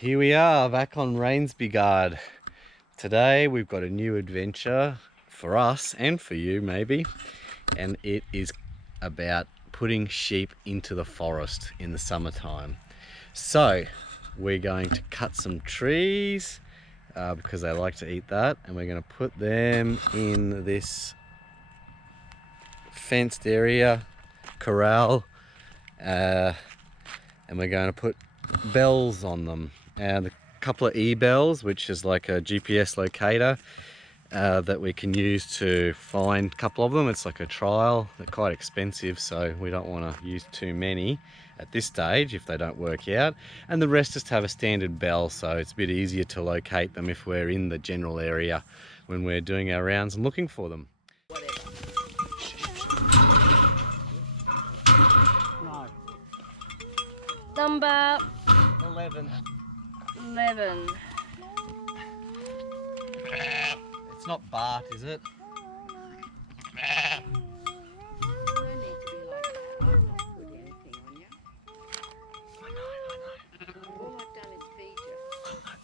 Here we are back on REINSBY GARD. Today we've got a new adventure for us and for you maybe, and it is about putting sheep into the forest in the summertime. So we're going to cut some trees because they like to eat that, and we're going to put them in this fenced area, corral, and we're going to put bells on them, and a couple of e-bells, which is like a GPS locator that we can use to find a couple of them. It's like a trial. They're quite expensive, so we don't want to use too many at this stage if they don't work out, and the rest just have a standard bell, so it's a bit easier to locate them if we're in the general area when we're doing our rounds and looking for them. Number 11. 11. It's not Bart, is it?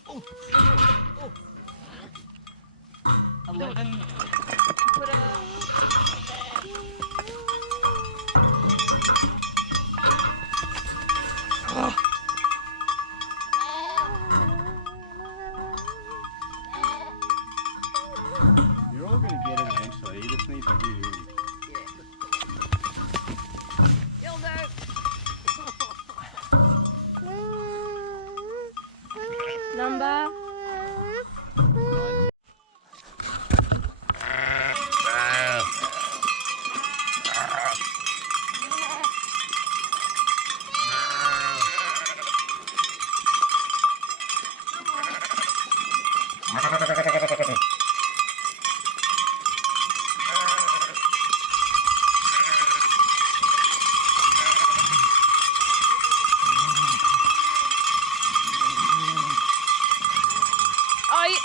Oh. 11. Put a... Oh. You're all going to get it eventually, you just need to do it. You'll do. Number?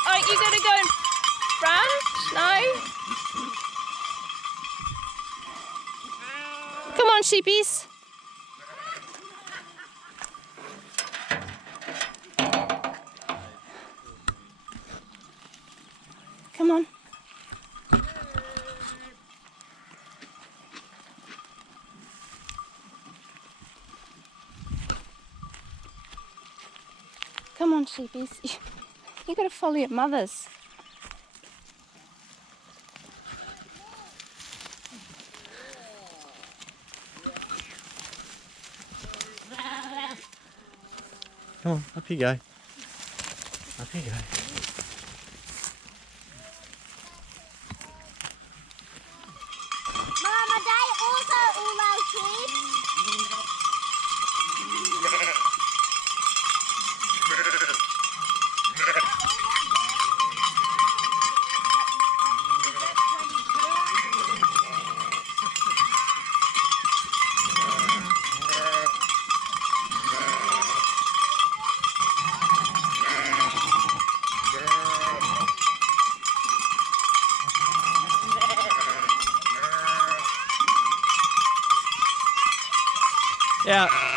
Aren't you going to go in front? No? Come on, sheepies. Come on. Come on, sheepies. You got to follow your mothers. Come on, up you go. Up you go. Mom, are they also all our sheep? Yeah.